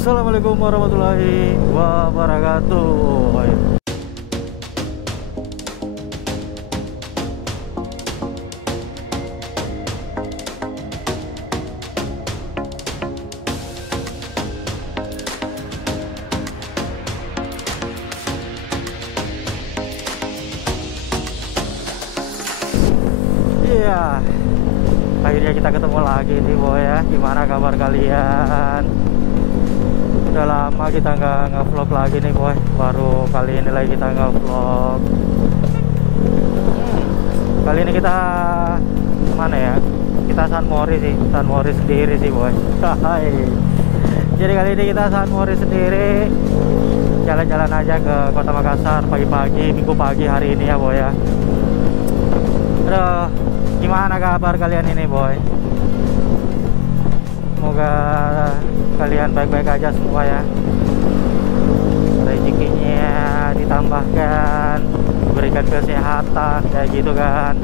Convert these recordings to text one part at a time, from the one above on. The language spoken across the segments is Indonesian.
Assalamualaikum warahmatullahi wabarakatuh. Iya, akhirnya kita ketemu lagi nih boy ya. Gimana kabar kalian? Udah lama kita nggak nge-vlog lagi nih boy. Baru kali ini lagi kita nge-vlog. Kali ini kita mana ya? Kita San Mori sih, San Mori sendiri sih boy. Jadi kali ini kita San Mori sendiri, jalan-jalan aja ke Kota Makassar pagi-pagi, minggu pagi hari ini ya boy ya. Aduh, gimana kabar kalian ini boy? Semoga kalian baik-baik aja semua ya. Rezekinya ditambahkan, berikan kesehatan kayak gitu kan.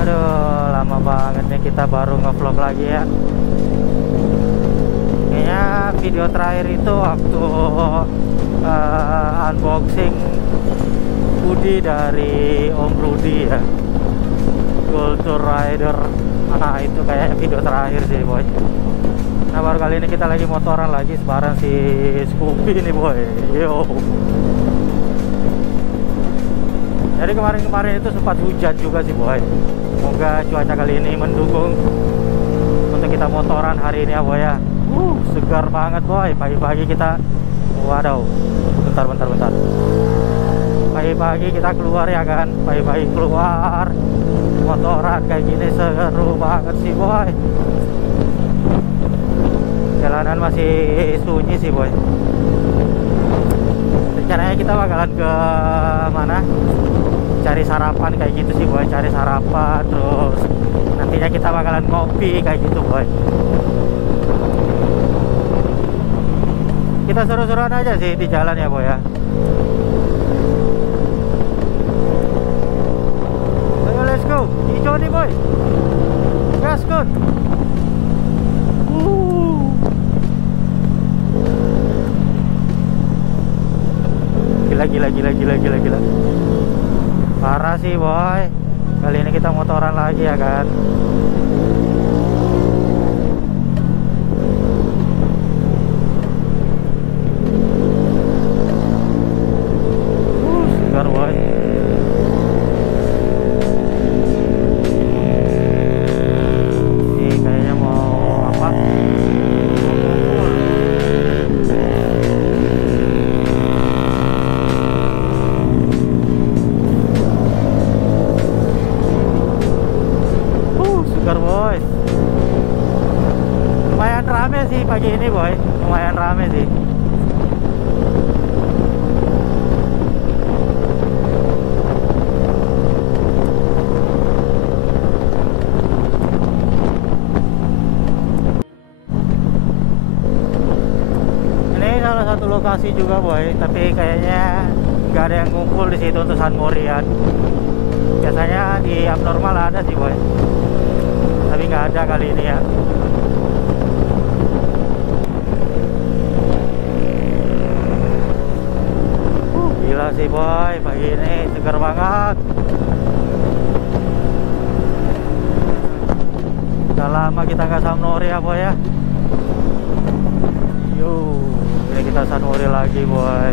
Aduh, lama banget nih kita baru nge-vlog lagi ya. Kayaknya video terakhir itu waktu unboxing hoodie dari Om Rudy ya, Culture Rider. Nah itu kayak video terakhir sih boy. Nah baru kali ini kita lagi motoran lagi sebarang si Scoopy ini boy. Yo. Jadi kemarin itu sempat hujan juga sih boy. Semoga cuaca kali ini mendukung untuk kita motoran hari ini ya boy ya. Segar banget boy. Pagi-pagi kita, waduh, bentar. Pagi-pagi kita keluar ya kan. Pagi-pagi keluar motoran kayak gini seru banget sih boy. Jalanan masih sunyi sih boy. Rencananya kita bakalan ke mana, cari sarapan kayak gitu sih boy. Cari sarapan, terus nantinya kita bakalan ngopi kayak gitu boy. Kita seru-seruan aja sih di jalan ya boy ya. Let's go, hijau nih boy, gas good. Gila. Parah sih boy. Kali ini kita motoran lagi ya kan. Segar boy. Boy, lumayan rame sih pagi ini boy, lumayan rame sih. Ini salah satu lokasi juga boy, tapi kayaknya nggak ada yang ngumpul di situ untuk San Morian. Biasanya di abnormal ada sih boy, tapi nggak ada kali ini ya. Gila sih boy, pagi ini segar banget. Udah lama kita nggak San Mori ya boy ya. Yo, ini kita San Mori lagi boy.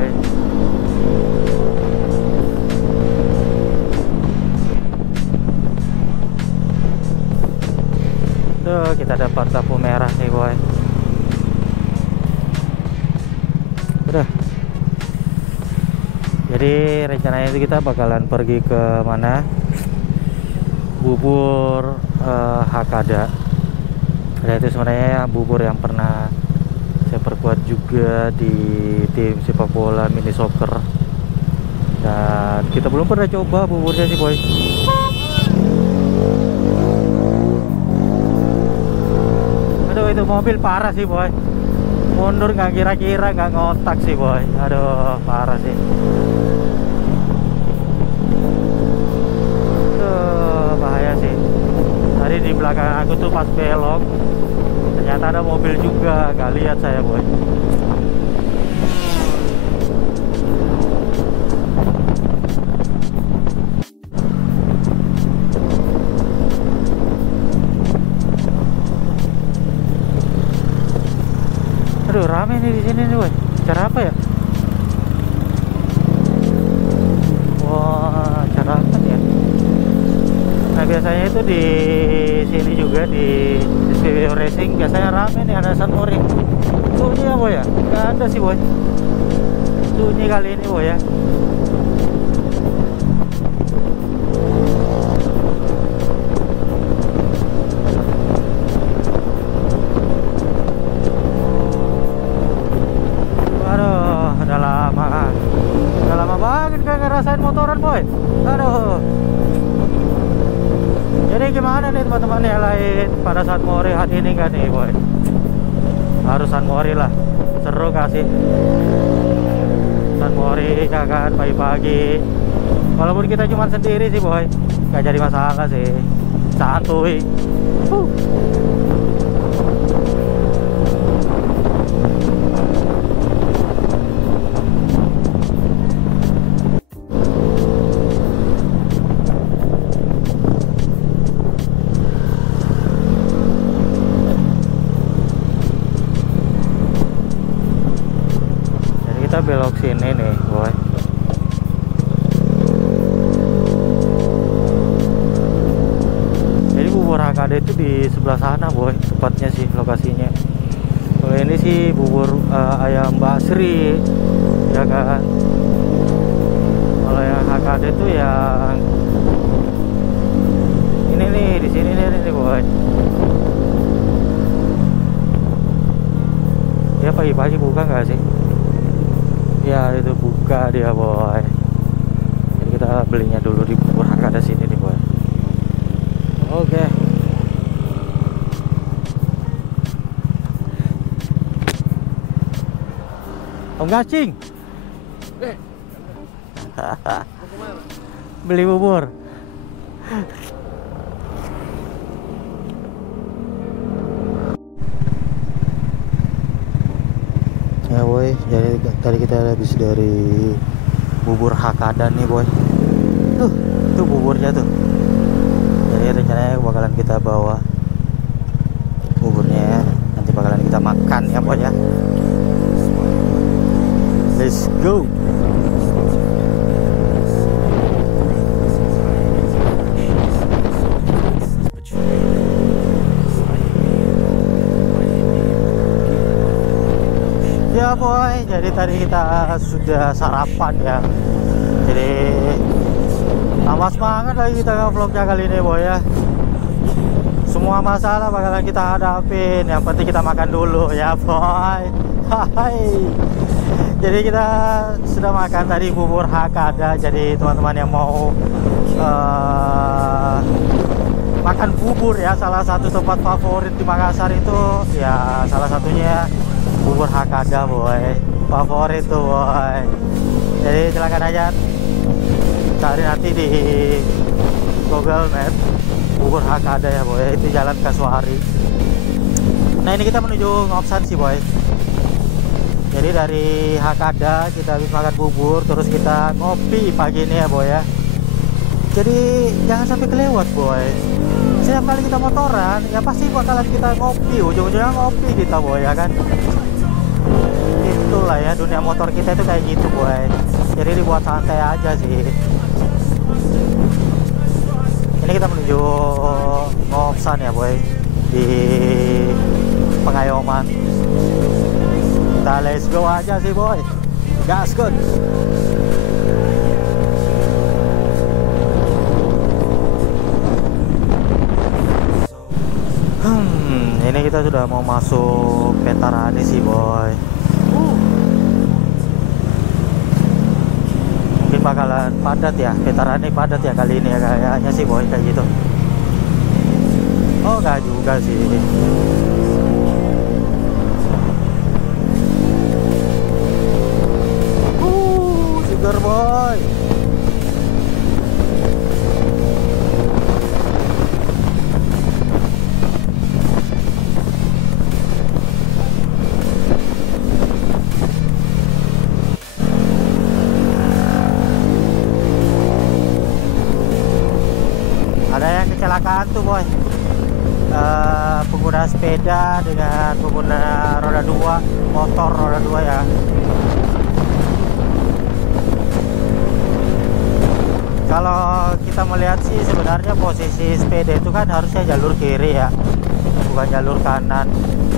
Tuh, kita dapat lampu merah nih boy. Udah. Jadi rencananya itu kita bakalan pergi ke mana? Bubur Hakada. Nah itu sebenarnya bubur yang pernah saya perkuat juga di tim sepak bola mini soccer. Dan kita belum pernah coba buburnya sih boy. Itu mobil parah sih boy, mundur nggak kira-kira, nggak ngotak sih boy. Aduh parah sih. Bahaya sih. Tadi di belakang aku tuh pas belok Ternyata ada mobil juga, gak lihat saya boy. Aduh, rame nih di sini nih boy. Cara apa ya? Wah, cara apa ya? Nah, biasanya itu di sini juga di SPBU Racing biasanya rame nih, ada San Mori. Sunyi ya boy ya? Gak ada sih boy. Sunyi kali ini boy ya. Aduh, udah lama banget gak ngerasain motoran boy. Aduh. Jadi gimana nih teman-teman yang lain pada San Mori hari ini kan nih boy? Harus San Mori lah, seru kasih San Mori ya kan, pagi-pagi. Walaupun kita cuma sendiri sih boy, gak jadi masalah sih, santuy. Kita belok sini nih boy. Jadi bubur HKD itu di sebelah sana boy, tepatnya sih lokasinya. Kalau ini sih bubur ayam Mbak Sri ya kan. Kalau yang HKD itu yang ini nih, di sini nih boy. Ya pagi-pagi buka nggak sih? Ya itu buka dia boy. Jadi kita belinya dulu di bubur HKD sini nih boy. Oke. Om Gacing. Beli bubur. Ya boy, jadi tadi kita habis dari bubur Hakadan nih boy. Tuh buburnya tuh. Jadi rencananya bakalan kita bawa buburnya, nanti bakalan kita makan ya boy ya. Let's go. Ya boy, jadi tadi kita sudah sarapan ya. Jadi tambah semangat lagi kita vlognya kali ini boy ya. Semua masalah bakalan kita hadapin, yang penting kita makan dulu ya boy. Hai. Jadi kita sudah makan tadi bubur Hakada. Jadi teman-teman yang mau makan bubur ya, salah satu tempat favorit di Makassar itu ya, salah satunya bubur Hakada boy, favorit tuh boy. Jadi silakan aja cari nanti di Google Map bubur Hakada ya boy, itu Jalan Kasuari. Nah ini kita menuju Ngopsan sih boy. Jadi dari Hakada kita habis makan bubur, terus kita ngopi pagi ini ya boy ya. Jadi jangan sampai kelewat boy. Setiap kali kita motoran ya pasti bakalan kita ngopi, ujung-ujungnya ngopi kita boy ya kan. Itulah ya dunia motor kita itu kayak gitu boy. Jadi dibuat santai aja sih. Ini kita menuju Ngopsan ya boy, di Pengayoman. Kita let's go aja sih boy, gaskun. Ini kita sudah mau masuk Petarani sih boy. Mungkin bakalan padat ya, Petarani padat ya kali ini ya, kayaknya sih boy kayak gitu. Oh enggak juga sih. Sugar boy. Ada yang kecelakaan tuh boy, pengguna sepeda dengan pengguna roda 2, motor roda 2 ya. Kalau kita melihat sih sebenarnya posisi sepeda itu kan harusnya jalur kiri ya, bukan jalur kanan.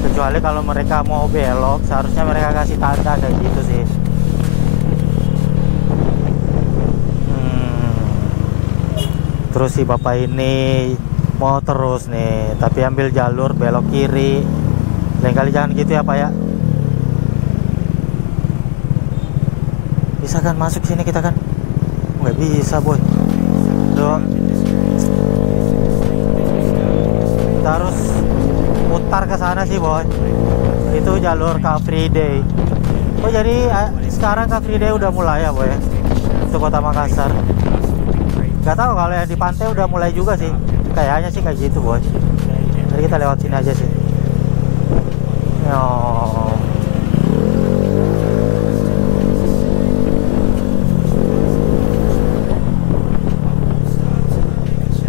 Kecuali kalau mereka mau belok, seharusnya mereka kasih tanda kayak gitu sih. Terus si bapak ini mau terus nih, tapi ambil jalur belok kiri. Lain kali jangan gitu ya pak ya. Bisa kan masuk sini kita kan? Nggak bisa boy. Tuh. Kita harus mutar ke sana sih boy. Itu jalur Car Free Day. Oh jadi sekarang Car Free Day udah mulai ya boy ya? Untuk Kota Makassar. Gak tahu kalau yang di pantai udah mulai juga sih. Kayaknya sih kayak gitu boy. Jadi kita lewat sini aja sih. Yo.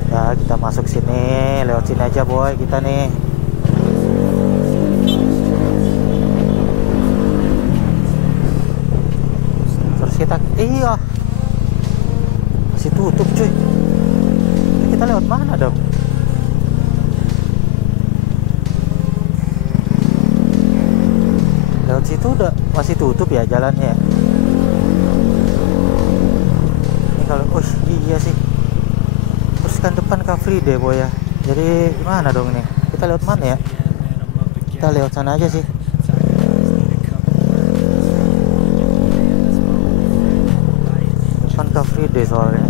Ya kita masuk sini, lewat sini aja boy kita nih. Terus kita, iya masih tutup cuy. Kita lewat mana dong? Lewat situ udah masih tutup ya jalannya. Ini kalau, oh iya sih. Terus kan depan Car Free Day boy ya. Jadi gimana dong nih? Kita lewat mana ya? Kita lewat sana aja sih. Depan Car Free Day soalnya.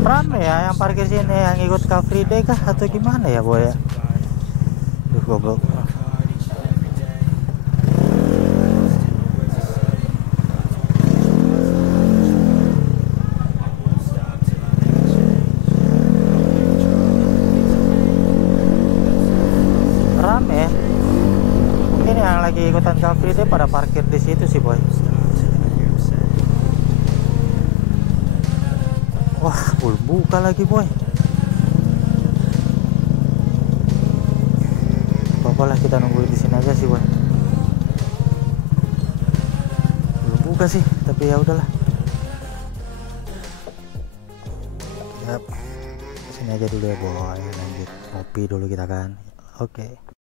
Rame ya yang parkir sini, yang ikut Car Free Day kah atau gimana ya boy ya? Duh goblok. Rame. Mungkin yang lagi ikutan Car Free Day pada parkir di situ sih boy. Wah, belum buka lagi boy. Apa-apa lah kita nunggu di sini aja sih boy. Belum buka sih, tapi ya udahlah. Yap. Sini aja dulu ya boy. Lanjut ngopi dulu kita kan. Oke.